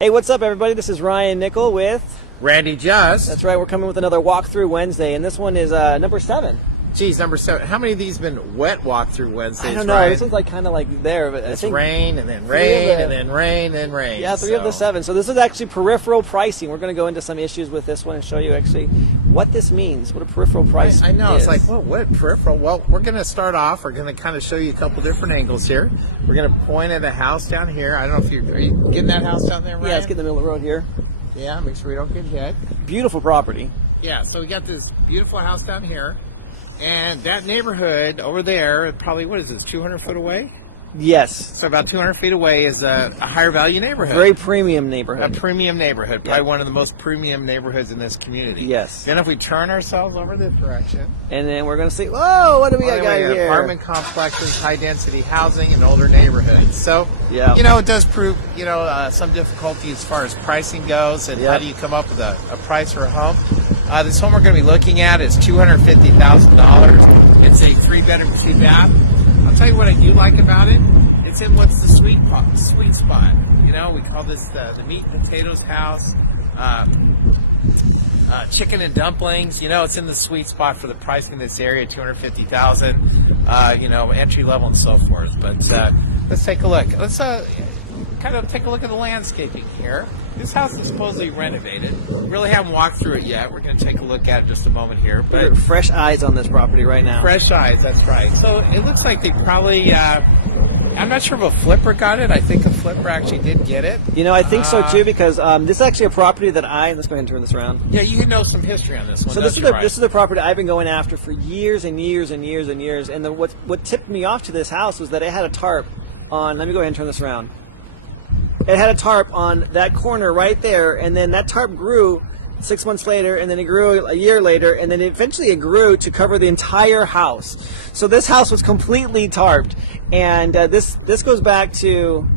Hey, what's up, everybody? This is Ryan Nickel with Randy Just. That's right, we're coming with another walkthrough Wednesday, and this one is number 7. Geez, number 7. How many of these been wet walkthrough Wednesdays? I don't know. Ryan? This one's like kind of like there, but it's I think rain and then rain and then rain and then rain. Yeah, 3 of the 7. So this is actually peripheral pricing. We're going to go into some issues with this one and show you actually what this means, what a peripheral price I know. is. It's like, well, what peripheral? Well, we're going to start off. We're going to kind of show you a couple different angles here. We're going to point at a house down here. I don't know if are you getting that house down there, Ryan? Yeah, let's get in the middle of the road here. Yeah, make sure we don't get hit. Beautiful property. Yeah, so we got this beautiful house down here. And that neighborhood over there, probably, what is this, 200 foot away? Yes. So about 200 feet away is a higher value neighborhood. Very premium neighborhood. A premium neighborhood, probably one of the most premium neighborhoods in this community. Yes. Then if we turn ourselves over this direction. And then we're going to see, whoa, what do we got here? Apartment complexes, high density housing, and older neighborhoods. So, yeah. you know, it does prove, you know, some difficulty as far as pricing goes and how do you come up with a price for a home. This home we're going to be looking at is $250,000. It's a 3-bedroom, 2-bath. I'll tell you what I do like about it. It's in what's the sweet spot. You know, we call this the meat and potatoes house. Chicken and dumplings. You know, it's in the sweet spot for the pricing in this area, $250,000. You know, entry level and so forth. But let's take a look. Let's kind of take a look at the landscaping here. This house is supposedly renovated. We really haven't walked through it yet. We're going to take a look at it in just a moment here. But fresh eyes on this property right now. Fresh eyes, that's right. So it looks like they probably, I'm not sure if a flipper got it. I think a flipper actually did get it. You know, I think so too, because this is actually a property that let's go ahead and turn this around. Yeah, you know some history on this one. So this is the property I've been going after for years and years and years and years. And what tipped me off to this house was that it had a tarp on, let me go ahead and turn this around. It had a tarp on that corner right there, and then that tarp grew 6 months later, and then it grew a year later, and then eventually it grew to cover the entire house. So this house was completely tarped, and this goes back to,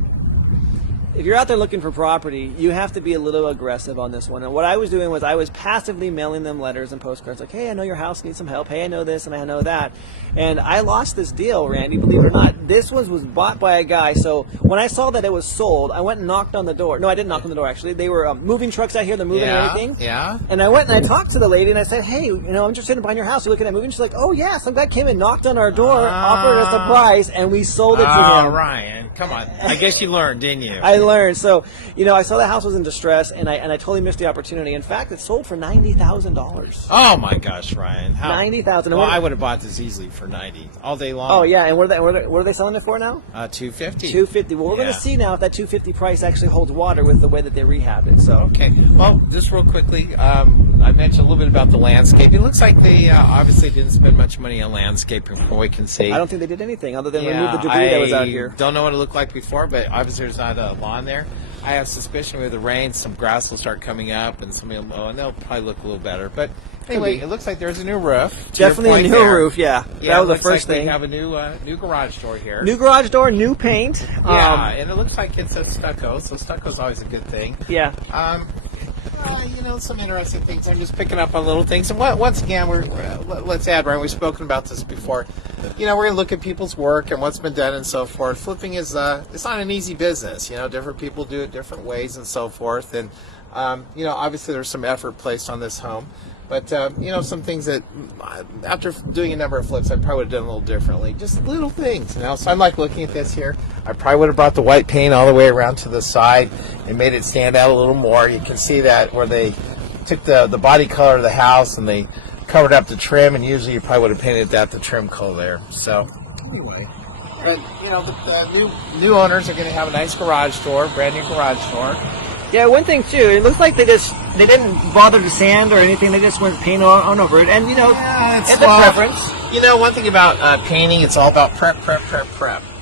if you're out there looking for property, you have to be a little aggressive on this one. And what I was doing was I was passively mailing them letters and postcards like, hey, I know your house needs some help. Hey, I know this and I know that. And I lost this deal, Randy, believe it or not. This one was bought by a guy. So when I saw that it was sold, I went and knocked on the door. No, I didn't knock on the door, actually. They were moving trucks out here. They're moving everything. Yeah. And I went and I talked to the lady and I said, hey, you know, I'm interested in buying your house. You're looking at moving? She's like, oh, yeah. Some guy came and knocked on our door, offered us a price, and we sold it to him. Oh, Ryan, come on. I guess you learned, didn't you? I learned. So, you know, I saw the house was in distress, and I totally missed the opportunity. In fact, it sold for $90,000. Oh my gosh, Ryan! $90,000. Well, I would have bought this easily for $90 all day long. Oh yeah, and what are they selling it for now? $250. $250. Well, we're going to see now if that $250 price actually holds water with the way that they rehab it. So okay. Well, just real quickly, I mentioned a little bit about the landscape. It looks like they obviously didn't spend much money on landscaping, from what we can see. I don't think they did anything other than remove the debris that was out here. Don't know what it looked like before, but obviously there's not a lawn there. I have suspicion with the rain, some grass will start coming up, and and they'll probably look a little better. But anyway, it looks like there's a new roof. Definitely a new roof, yeah. That was the first thing. We have a new garage door here. New garage door, new paint. Yeah, and it looks like it's a stucco, so stucco's always a good thing. Yeah. You know, some interesting things. I'm just picking up on little things. And once again, let's add, Ryan, we've spoken about this before. You know, we're going to look at people's work and what's been done and so forth. Flipping is, it's not an easy business. You know, different people do it different ways and so forth. And, you know, obviously there's some effort placed on this home. But, you know, some things that, after doing a number of flips, I probably would have done a little differently. Just little things, you know. So I'm like looking at this here. I probably would have brought the white paint all the way around to the side and made it stand out a little more. You can see that where they took the body color of the house and they covered up the trim, and usually you probably would have painted that the trim color there. So anyway, and, you know, the new owners are going to have a nice garage door, brand new garage door. Yeah, one thing too, it looks like they didn't bother to sand or anything. They just went paint on over it, and you know, it's a preference. You know, one thing about painting, it's all about prep.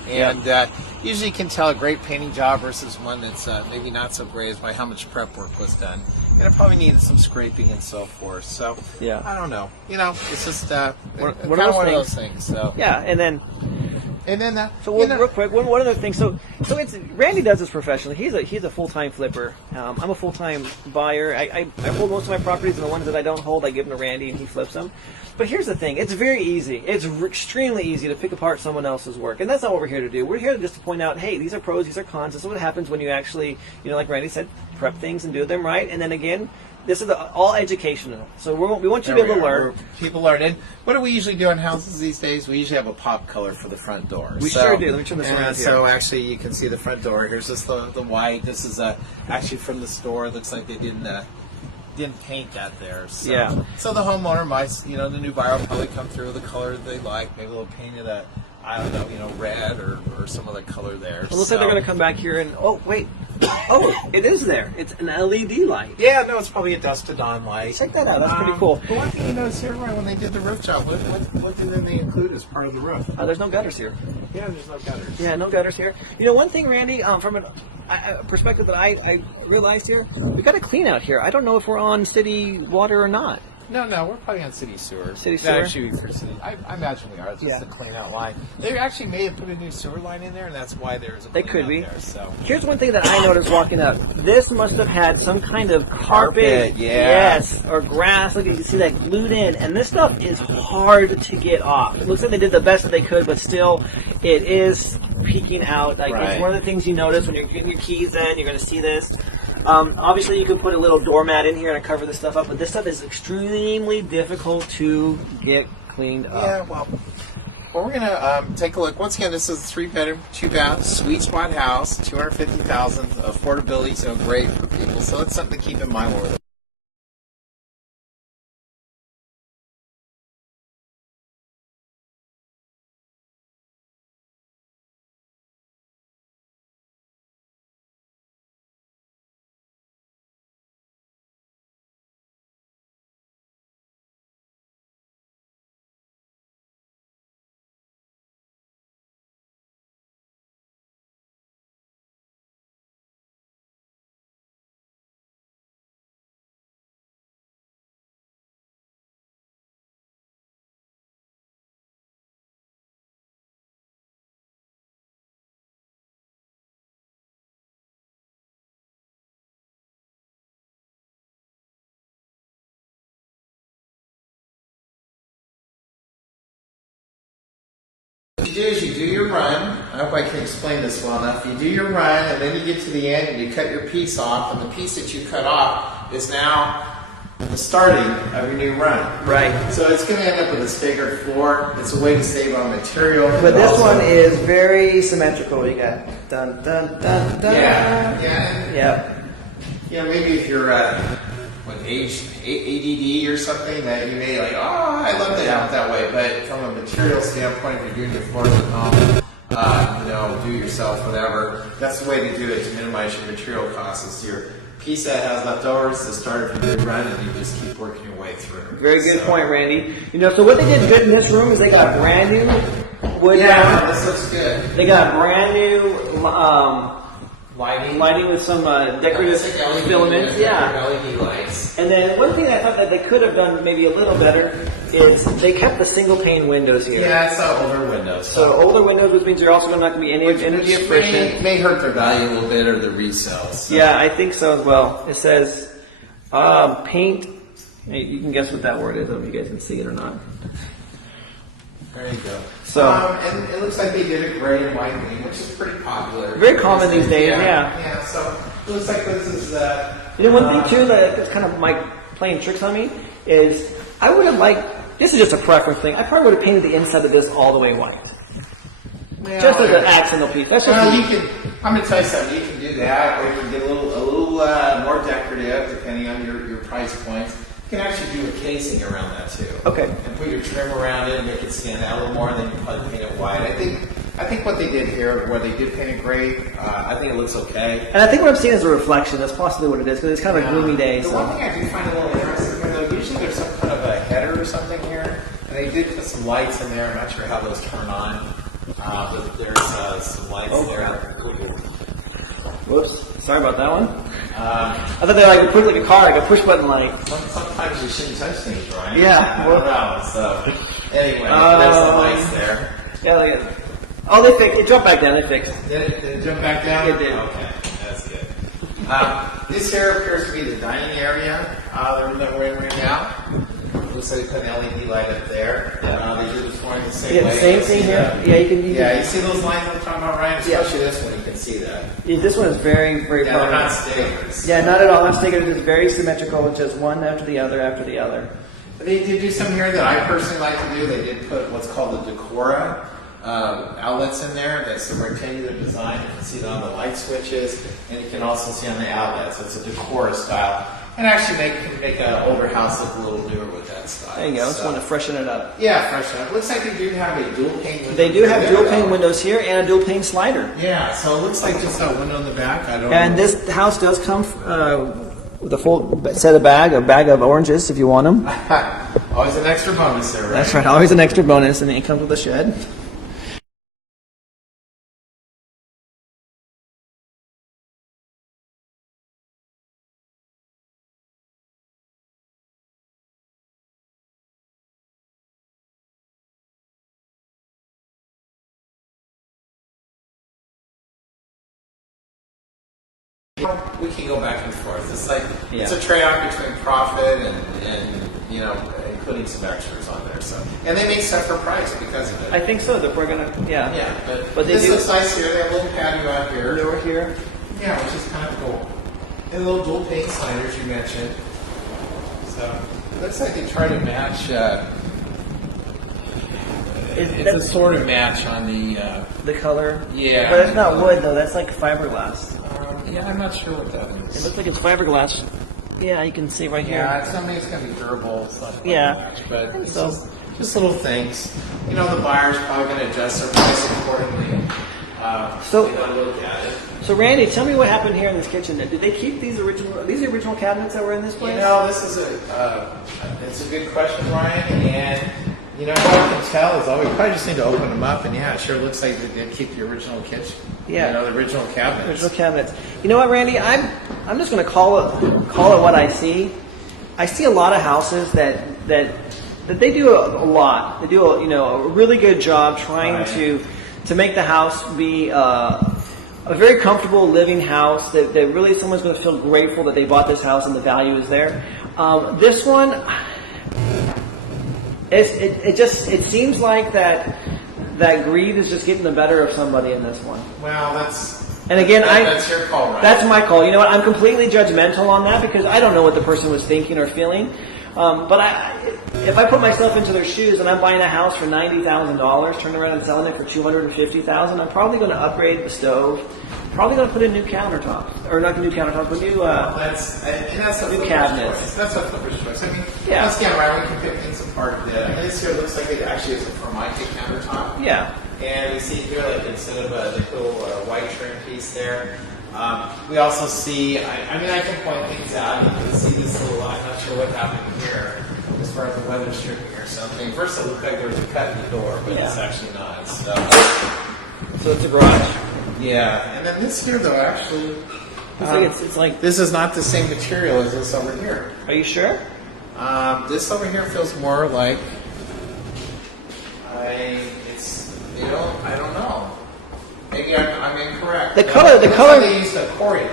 And usually you can tell a great painting job versus one that's maybe not so great is by how much prep work was done. And it probably needed some scraping and so forth. So yeah, I don't know. You know, it's just one of those things. So yeah, and then And then So real quick, one other thing. So it's Randy does this professionally. He's a full-time flipper. I'm a full-time buyer. I hold most of my properties, and the ones that I don't hold, I give them to Randy, and he flips them. But here's the thing: it's very easy. It's extremely easy to pick apart someone else's work, and that's not what we're here to do. We're here just to point out, hey, these are pros, these are cons. This is what happens when you actually, like Randy said, prep things and do them right. And then again, this is all educational. So we want you to be able to learn. People learn. And what do we usually do in houses these days? We usually have a pop color for the front door. We sure do. Let me turn this around here. So actually, you can see the front door. Here's just the white. This is actually from the store. It looks like they didn't paint that there. So, yeah. So the homeowner might, the new buyer will probably come through with the color that they like. Maybe they'll paint it I don't know, red or some other color there. Well, looks like they're going to come back here and, oh, wait. Oh, it is there. It's an LED light. Yeah, no, it's probably a dusk to dawn light. Check that out. That's pretty cool. But one thing you notice here, Ryan, when they did the roof job, what did they include as part of the roof? There's no gutters here. Yeah, there's no gutters. Yeah, no gutters here. One thing, Randy, from a perspective that I realized here, we got to clean out here. I don't know if we're on city water or not. No, we're probably on city sewer. City sewer? Actually, for city. I imagine we are. It's just a clean out line. They actually may have put a new sewer line in there, and that's why there's a They could be. there. So here's one thing that I noticed walking up. This must have had some kind of carpet, yes, or grass. Look, you can see that glued in, and this stuff is hard to get off. It looks like they did the best that they could, but still, it is peeking out. Like It's one of the things you notice when you're getting your keys in. You're going to see this. Obviously, you can put a little doormat in here and cover this stuff up, but this stuff is extremely difficult to get cleaned up. Yeah, well, we're going to take a look. Once again, this is a 3-bedroom, 2-bath, sweet spot house, $250,000. Affordability, so great for people. So that's something to keep in mind when we're What you do is you do your run. I hope I can explain this well enough. You do your run, and then you get to the end, and you cut your piece off, and the piece that you cut off is now the starting of your new run. Right. So it's going to end up with a staggered floor. It's a way to save on material. But this one is very symmetrical. You got dun dun dun dun. Yeah. Yep. Yeah, maybe if you're age ADD or something, that you may I love that out that way. But from a material standpoint, if you're doing your floors at home, do yourself, whatever, that's the way to do it to minimize your material costs. Is your piece that has leftovers to start from your run, and you just keep working your way through. Very good point, Randy. So what they did good in this room is they got brand new wood. Yeah, this looks good. They got brand new lighting with some decorative filaments. Yeah. LED lights. And then one thing I thought that they could have done maybe a little better is they kept the single pane windows here. Yeah, it's older windows. So older windows, which means you're also not going to be any energy efficient. May hurt their value a little bit or the resale. So. Yeah, I think so as well. It says paint. You can guess what that word is. I don't know if you guys can see it or not. There you go. So, and it looks like they did a gray and white thing, which is pretty popular. Very common these days, yeah. Yeah, so it looks like this is... one thing too that's kind of playing tricks on me is I would have liked, this is just a preference thing, I probably would have painted the inside of this all the way white. Well, just as an accidental piece. That's just I'm going to tell you something, you can do that, or you can get a little more decorative, depending on your price points. You can actually do a casing around that too. Okay. And put your trim around it and make it stand out a little more, and then you probably paint it white. I think what they did here, where they did paint it gray, I think it looks okay. And I think what I'm seeing is a reflection. That's possibly what it is, because it's kind of a gloomy day. The one thing I do find a little interesting here, though, usually there's some kind of a header or something here, and they did put some lights in there. I'm not sure how those turn on, but there's some lights there. Whoops. Sorry about that one. I thought they put like a car, like a push button light. Sometimes you shouldn't touch things, right? Yeah. I don't know. So anyway, there's some lights there. Yeah, Oh, they fixed it. Jumped back down. They fixed it. Did it jump back down? It did. Okay, that's good. This here appears to be the dining area that we're in right now. Looks like they put an LED light up there. They did this one the same way. Yeah, the same thing here. Yeah, you can. You see those lines I'm talking about, Ryan? Especially this one, you can see that. Yeah, this one is very, very. Yeah, they're not stickers. Yeah, not at all. Not stickers. It's very symmetrical. It's just one after the other after the other. They did do some here that I personally like to do. They did put what's called the Decora outlets in there. That's the rectangular design. You can see that on the light switches, and you can also see on the outlets. So it's a Decora style. And actually can make an older house look a little newer with that style. There you go. Just want to freshen it up. Yeah, freshen it up. Looks like they do have a dual pane window. They do have dual pane windows here and a dual pane slider. Yeah, so it looks like just a window in the back. I don't know. And this house does come with a full set of bag of oranges if you want them. Always an extra bonus there, right? That's right. Always an extra bonus, and then it comes with a shed. We can go back and forth. It's like it's a trade-off between profit and including some extras on there. So and they make stuff for price because of it. I think so. That we're gonna But they this do. looks nice here. They have a little patio out here. Over here. Yeah, which is kind of cool. And little dual pane sliders you mentioned. So it looks like they try to match. It's a sort of match on the color. Yeah. But it's not wood though. That's like fiberglass. Yeah, I'm not sure what that is. It looks like it's fiberglass. Yeah, you can see right here. Yeah, it's something that's going to be durable. Stuff but it's so. just little things. The buyer's probably going to adjust their price accordingly. So they don't look at it. So Randy, tell me what happened here in this kitchen. Did they keep these original cabinets that were in this place? This is it's a good question, Ryan. And how I can tell is, we probably just need to open them up. And it sure looks like they did keep the original kitchen. Yeah, the original cabinets. Original cabinets. You know what, Randy? I'm just going to call it what I see. I see a lot of houses that they do a lot. They do a really good job trying to make the house be a very comfortable living house. That really someone's going to feel grateful that they bought this house and the value is there. This one, it seems like that greed is just getting the better of somebody in this one. Well, that's your call, right? That's my call. You know what? I'm completely judgmental on that because I don't know what the person was thinking or feeling. But if I put myself into their shoes and I'm buying a house for $90,000, turning around and selling it for $250,000, I'm probably going to upgrade the stove. Probably going to put in new countertops, or not new countertops, but new new cabinets. That's a flipper's choice. I mean, yeah. Once again, right, we can pick things apart. This here looks like it actually is a Formica countertop. Yeah. And we see here, like instead of the little white trim piece there, we also see. I can point things out. You can see this little. I'm not sure what happened here as far as the weather stripping or something. First, it looked like there was a cut in the door, but it's actually not. So it's a garage. Yeah, and then this here though, actually, it's like this is not the same material as this over here. Are you sure? This over here feels more like I don't know. Maybe I'm incorrect. The color. They used a Corian.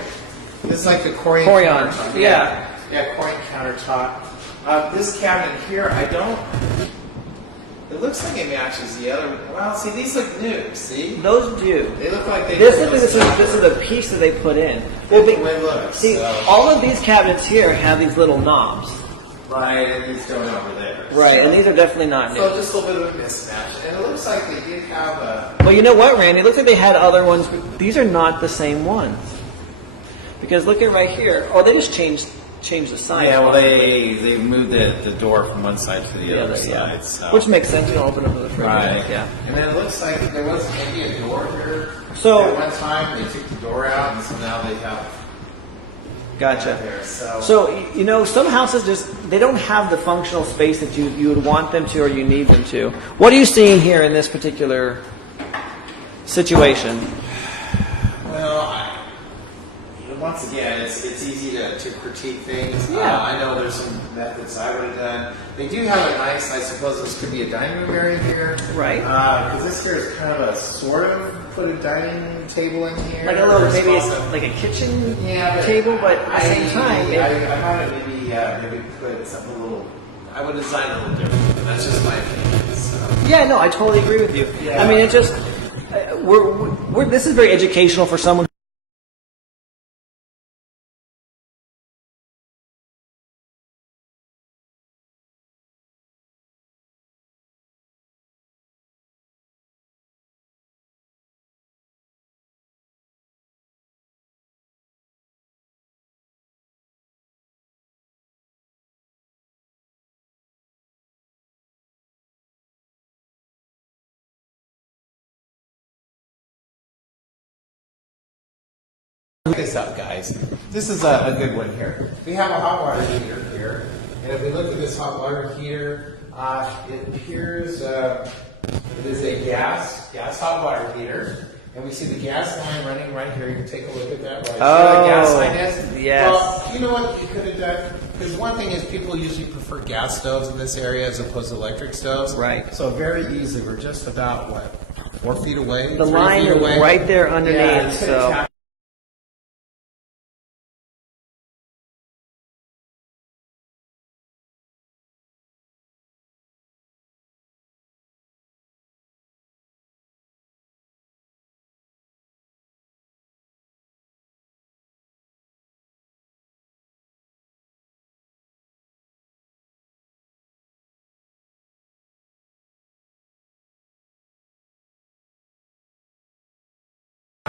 This is like the Corian. Corian. Yeah. Yeah, Corian countertop. This cabinet here, it looks like it matches the other. Well, see, these look new. See, those do. They look like they. This is the piece that they put in. All of these cabinets here have these little knobs. Right, and these don't over there. Right, and these are definitely not new. So just a little bit of a mismatch. And it looks like they did have a. Well, you know what, Randy? It looks like they had other ones, but these are not the same ones. Because look at right here. Oh, they just changed the size. Yeah, well, they moved the door from one side to the other side. Yeah. So. Which makes sense. You don't open up the refrigerator. Right. Yeah. And then it looks like there was maybe a door here. So at one time they took the door out, and so now they have. Gotcha. There, so some houses they don't have the functional space that you would want them to or you need them to. What are you seeing here in this particular situation? Well, once again, it's easy to critique things. Yeah. I know there's some methods I would have done. They do have a nice, I suppose this could be a dining room area here. Right. Because this here is kind of a sort of put a dining table in here. Like a little, maybe it's Responsive. like a kitchen Yeah, table, but at the same time, I might have maybe put something a little. I would design it a little different. But that's just my opinion. So. yeah, no, I totally agree with you. Yeah. I mean, it just we're this is very educational for someone. Look this up, guys. This is a good one here. We have a hot water heater here, and if we look at this hot water heater, it appears it is a gas hot water heater, and we see the gas line running right here. You can take a look at that. Right? See where the gas line is? Yes. Well, you know what you could have done? Because one thing is people usually prefer gas stoves in this area as opposed to electric stoves. Right. So very easily, we're just about what 4 feet away. The 3 line feet is away. right there underneath, Yeah, it's gonna so. tap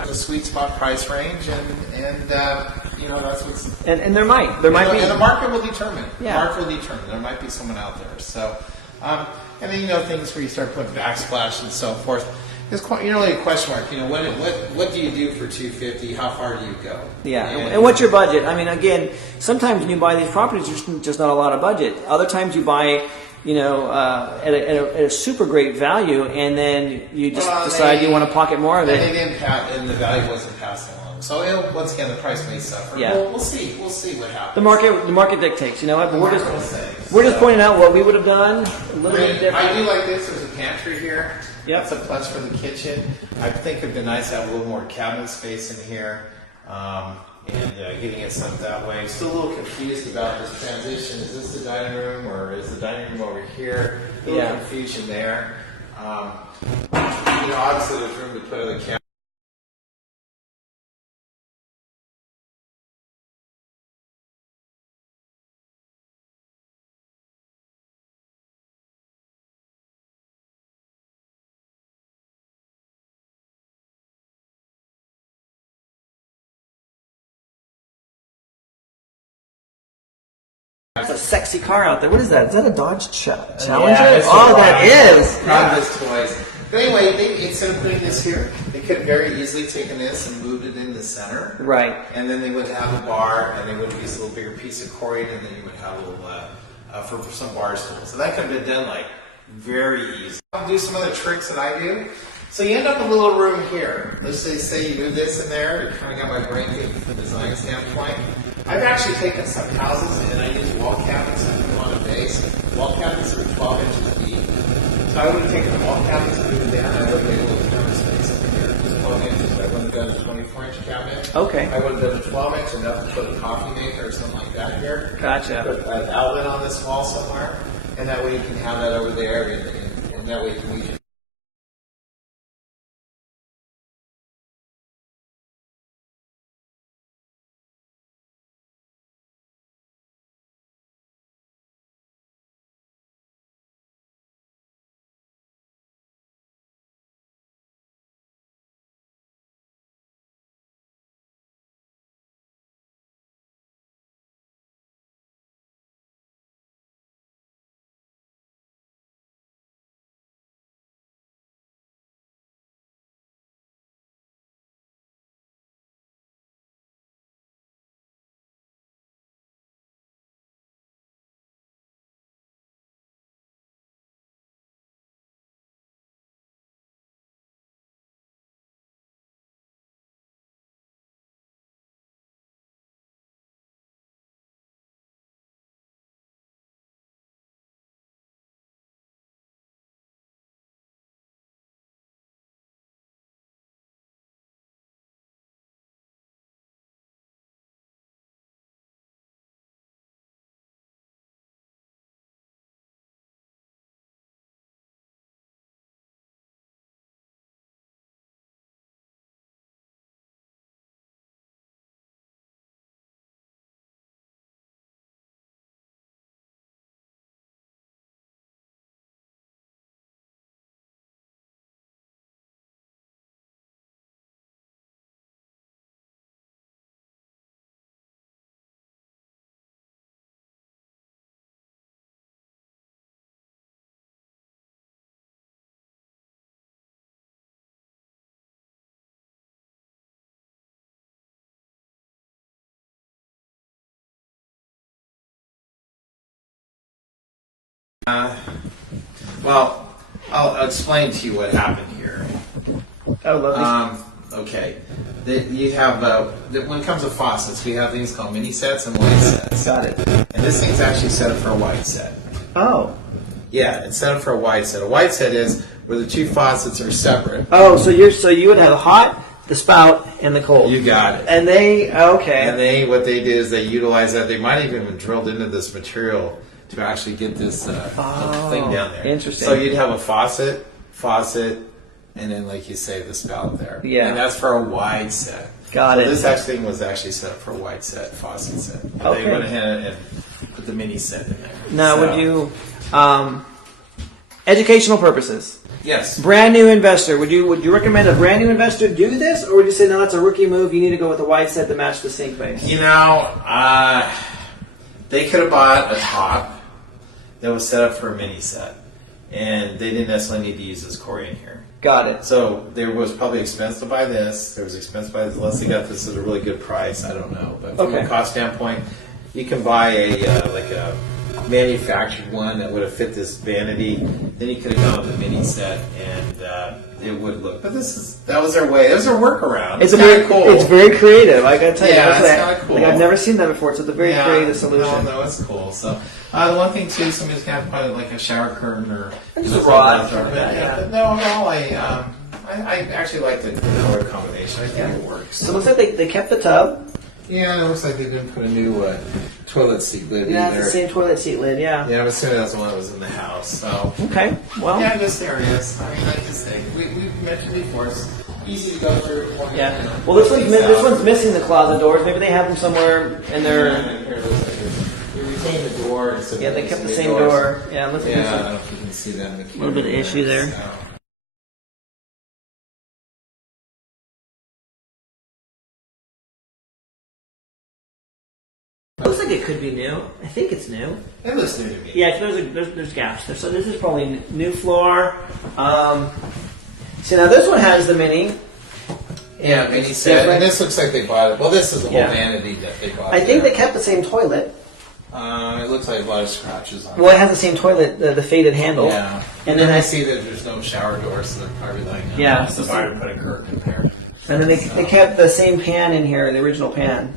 the sweet spot price range, and that's what's And there might be. and the market will determine. Yeah. The market will determine. There might be someone out there. So, and then things where you start putting backsplash and so forth. It's quite, really a question mark. What do you do for $250? How far do you go? Yeah, and what's your budget? I mean, again, sometimes when you buy these properties, there's just not a lot of budget. Other times you buy, at a super great value, and then you just decide you want to pocket more of And it. they didn't and the value wasn't passed along. So once again, the price may suffer. Yeah. We'll see. We'll see what happens. The market dictates. You know what? But we're Market will say. just So- pointing out what we would have done a little bit different. I do like this. There's a pantry here. Yep. That's a plus for the kitchen. I think it'd be nice to have a little more cabinet space in here, and getting it set up that way. Still a little confused about this transition. Is this the dining room, or is the dining room over here? A little confusion there. Obviously there's room to put other cabinets. That's a sexy car out there. What is that? Is that a Dodge Challenger? Yeah, it's Oh, a that Dodge. is. Dodge's toys. But anyway, instead of putting this here, they could very easily taken this and moved it in the center. Right. And then they would have a bar, and they would use a little bigger piece of corian, and then you would have a little for some bar stools. So that could have been done like very easy. I'll do some other tricks that I do. So you end up with a little room here. Let's say you move this in there. You kind of got my brain thinking from a design standpoint. I've actually taken some houses and I use wall cabinets and put them on a base. Wall cabinets are 12 inches deep. So I would have taken the wall cabinets and moved them down. I would have made a little counter space in here. Just 12 inches. I wouldn't have done a 24-inch cabinet. Okay. I would have done a 12-inch enough to put a coffee maker or something like that here. Gotcha. Put an outlet on this wall somewhere. And that way you can have that over there. And that way you can use Well, I'll explain to you what happened here. Oh, lovely. Okay. You have, when it comes to faucets, we have things called mini sets and wide sets. Got it. And this thing's actually set up for a wide set. Oh. Yeah, it's set up for a wide set. A wide set is where the two faucets are separate. Oh, so you would have the hot, the spout, and the cold. You got it. And they okay. And what they did is they utilize that. They might even have drilled into this material to actually get this thing down there. Interesting. So you'd have a faucet, and then, like you say, the spout there. Yeah. And that's for a wide set. Got it. This thing was actually set up for a wide set, faucet set. Okay. They went ahead and put the mini set in there. Now, So- would you, educational purposes, Yes. brand new investor, would you recommend a brand new investor do this, or would you say no, that's a rookie move? You need to go with a wide set to match the sink base. You know, they could have bought a top that was set up for a mini set, and they didn't necessarily need to use this core in here. Got it. So there was probably expense to buy this. There was expense to buy this, unless they got this at a really good price. I don't know, but from Okay. a cost standpoint, you can buy a manufactured one that would have fit this vanity. Then you could have gone with a mini set, and it would look. But that was their way. It was their workaround. It's kind of cool. It's very creative. I gotta tell you, Yeah, that's it's like, kinda cool. like I've never seen that before. So it's a very creative solution. No, it's cool. So the one thing too, somebody's gonna have to put like a shower curtain or Just a rod. But, Yeah. no, I actually like the color combination. I think it works. So it looks like they kept the tub. Yeah, it looks like they didn't put a new toilet seat lid Yeah, either. it's the same toilet seat lid. Yeah. Yeah, I'm assuming that's the one that was in the house. So Okay. Well. yeah, this area is. I mean, like I say, we've mentioned before, it's easy to go through. Yeah. Well, this one's missing the closet doors. Maybe they have them somewhere in their. Here, it looks like you retain the door. Instead Yeah, of they kept the using same doors. door. Yeah, it looks like Yeah, I there's don't know if you can see that in the camera. little bit of issue there. So. It looks like it could be new. I think it's new. It looks new to me. Yeah, there's gaps there. So this is probably new floor. So now this one has the mini. Yeah, mini It's set. different. And this looks like they bought it. Well, this is the whole Yeah. vanity that they bought. I think they there. kept the same toilet. It looks like a lot of scratches on Well, it has the same toilet, the faded handle. Yeah. And then I I see that there's no shower door, so they're probably like, Yeah. the buyer put a curtain there. And then they kept the same pan in here, the original pan.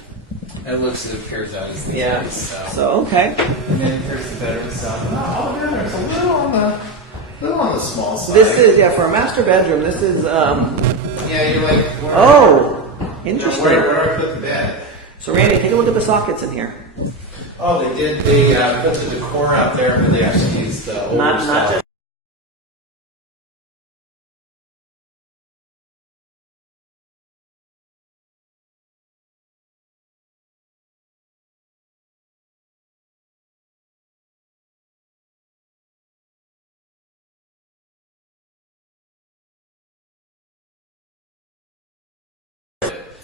It appears that is the Yeah. case. So okay. And then here's the bedroom itself. Oh, yeah, there's a little on the small side. This is for a master bedroom. This is Yeah, you're like. oh, You know, interesting. where do I put the bed? So Randy, take a look at the sockets in here. Oh, they did. They put the decor out there, but they actually used the older Not stuff. just.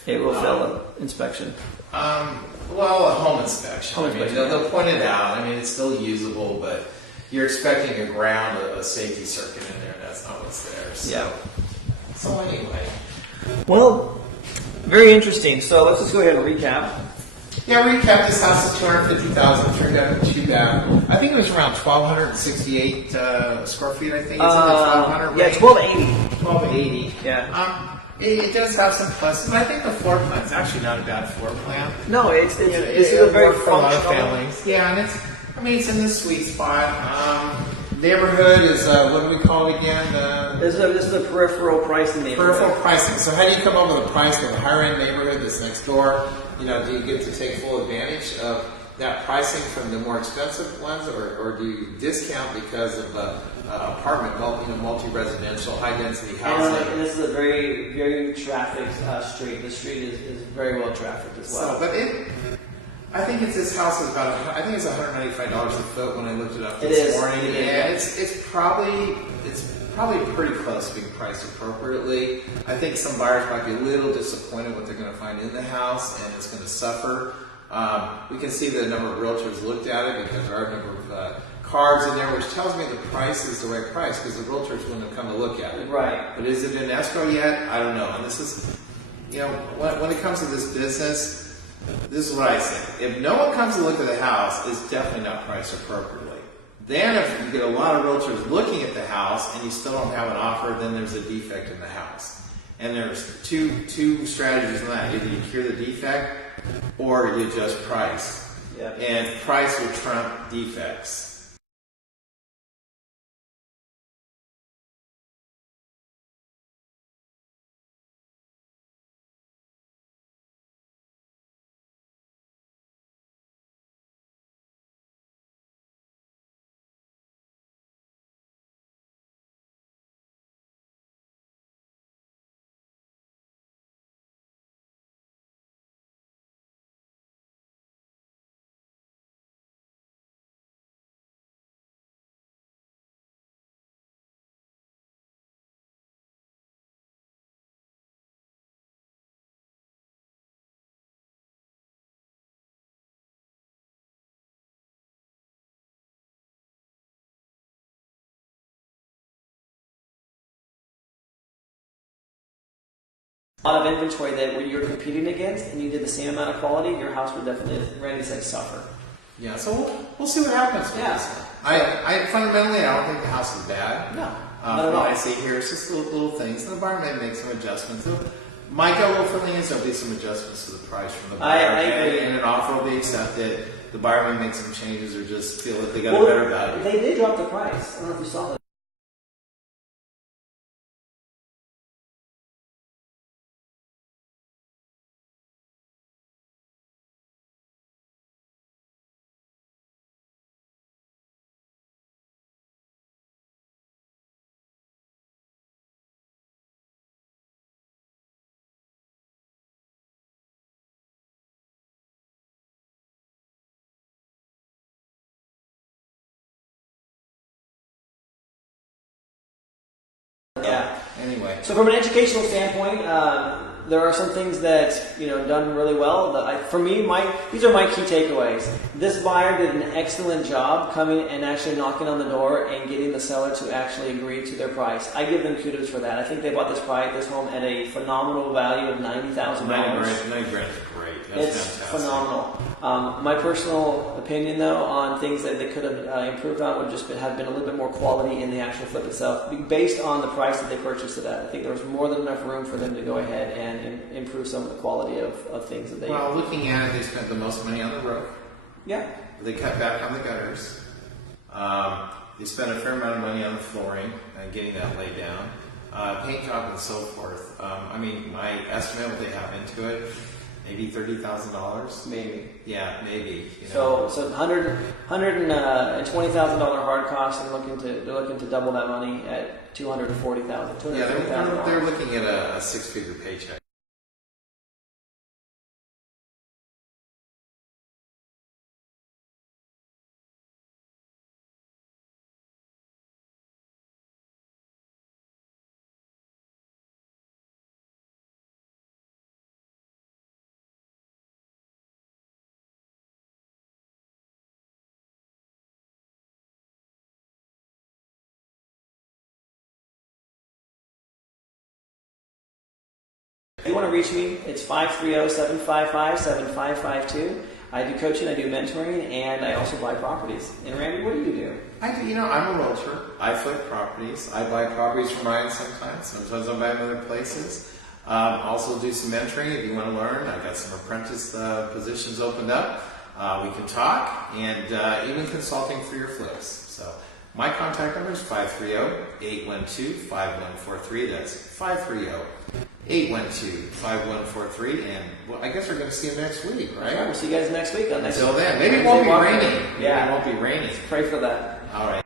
It will fail an inspection. Well, a home inspection. Home I mean, inspection. they'll point it out. I mean, it's still usable, but you're expecting a safety circuit in there. That's not what's there. So. Yeah. So anyway. Well, very interesting. So let's just go ahead and recap. Yeah, recap. This house is 250,000, 3 2 bath. I think it was around 1,268 square feet. I think it's in the 1,200 Yeah, range. 1280. 1,280. Yeah. It does have some pluses, but I think the floor plan is actually not a bad floor plan. No, it's this is a It'll very work for a lot of functional. families. Yeah, and it's in the sweet spot. Neighborhood is what do we call it again? This is a peripheral pricing neighborhood. Peripheral pricing. So how do you come up with a price for the higher end neighborhood that's next door? You know, do you get to take full advantage of that pricing from the more expensive ones, or do you discount because of apartment, multi-residential, high-density housing? And this is a very, very trafficked street. The street is very well trafficked as well. So, I think this house is about. I think it's $195 a foot when I looked it up It this is. morning. It is. And it's probably pretty close to being priced appropriately. I think some buyers might be a little disappointed what they're going to find in the house, and it's going to suffer. We can see the number of realtors looked at it because there are a number of cards in there, which tells me the price is the right price because the realtors wouldn't have come to look at it. Right. But is it in escrow yet? I don't know. And this is, when it comes to this business, this is what I say. If no one comes to look at the house, it's definitely not priced appropriately. Then if you get a lot of realtors looking at the house and you still don't have an offer, then there's a defect in the house. And there's two strategies on that. Either you cure the defect or you adjust price. Yep. And price will trump defects. A lot of inventory that where you're competing against and you did the same amount of quality, your house would definitely, Randy said, suffer. Yeah, so we'll see what happens with Yeah. this. I fundamentally, I don't think the house is bad. No, From not at what all. I see here, it's just little things. And the buyer may make some adjustments. So my gut little feeling is there'll be some adjustments to the price from the buyer. I agree. And an offer will be accepted. The buyer may make some changes or just feel that they got Well, a better value. they did drop the price. I don't know if you saw that. Yeah. Anyway. So from an educational standpoint, there are some things that done really well. For me, these are my key takeaways. This buyer did an excellent job coming and actually knocking on the door and getting the seller to actually agree to their price. I give them kudos for that. I think they bought this home at a phenomenal value of $90,000. 90 grand is great. That's It's fantastic. phenomenal. My personal opinion, though, on things that they could have improved on would just have been a little bit more quality in the actual flip itself, based on the price that they purchased it at. I think there was more than enough room for them to go ahead and improve some of the quality of things that they. Well, looking at it, they spent the most money on the roof. Yeah. They cut back on the gutters. They spent a fair amount of money on the flooring and getting that laid down. Paint job and so forth. My estimate what they have into it, maybe $30,000. Maybe. Yeah, maybe. So $120,000 hard cost, and they're looking to double that money at $240,000. Yeah, they're looking at a six-figure paycheck. If you want to reach me, it's 530-755-7552. I do coaching, I do mentoring, and I also buy properties. And Randy, what do you do? I'm a realtor. I flip properties. I buy properties from Ryan sometimes. Sometimes I buy them other places. Also do some mentoring if you want to learn. I've got some apprentice positions opened up. We can talk, and even consulting for your flips. So my contact number is 530-812-5143. That's 530-812-5143. And I guess we're going to see you next week, right? We'll see you guys next week on next. Until then, maybe it won't be raining. Yeah. Maybe it won't be raining. Pray for that. All right.